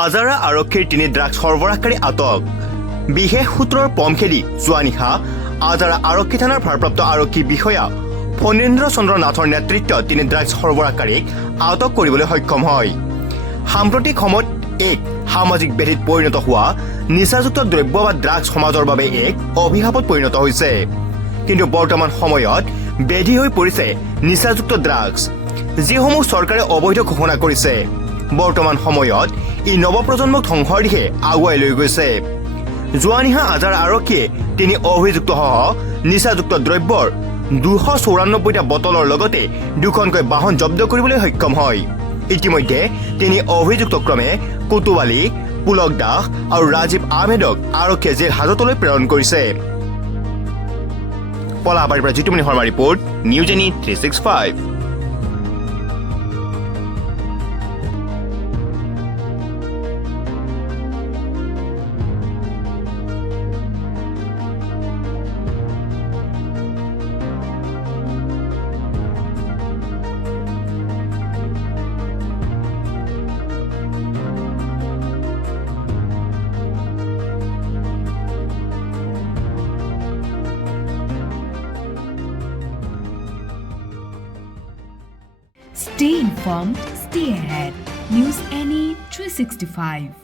আজাৰা আৰক্ষীৰ 3 ড্ৰাগছ সৰবৰাহকাৰী আটক বিশেষ সূত্ৰৰ পম খেলি যোৱা নিশা আজাৰা আৰক্ষী থানাৰ ভাৰপ্ৰাপ্ত আৰক্ষী বিষয়া ফণীন্দ্ৰ চন্দ্ৰ নাথৰ নেতৃত্বত 3 ড্ৰাগছ সৰবৰাহকাৰীক আটক কৰিবলৈ সক্ষম হয়। সাম্প্ৰতিক সময়ত এক সামাজিক ব্যাধিত পৰিণত হোৱা নিচাযুক্ত দ্ৰব্য বা ড্ৰাগছ সমাজৰ বাবে এক অভিশাপত পৰিণত হৈছে। কিন্তু বৰ্তমান সময়ত ব্যাধি হৈ পৰিছে নিচাযুক্ত ড্ৰাগছ, যিসমূহ চৰকাৰে অবৈধ ঘোষণা কৰিছে। বৰ্তমান সময়ত ই নৱপ্ৰজন্মক ধ্বংসৰ দিশে আগুৱাই লৈ গৈছে। যোৱা নিশা আজাৰা আৰক্ষীয়ে 3 অভিযুক্তসহ নিচাযুক্ত দ্ৰব্যৰ 294টা বটলৰ লগতে 2খনকৈ বাহন জব্দ কৰিবলৈ সক্ষম হয়। ইতিমধ্যে 3 অভিযুক্ত ক্ৰমে কুতুৱালী, পুলক দাস আৰু ৰাজীৱ আহমেদক আৰক্ষীয়ে জেল হাজতলৈ প্ৰেৰণ কৰিছে। পলাশবাৰীৰ পৰা জিতুমণি শৰ্মা ৰিপৰ্ট, নিউজ এনি 365। Stay informed, stay ahead. News Any 365.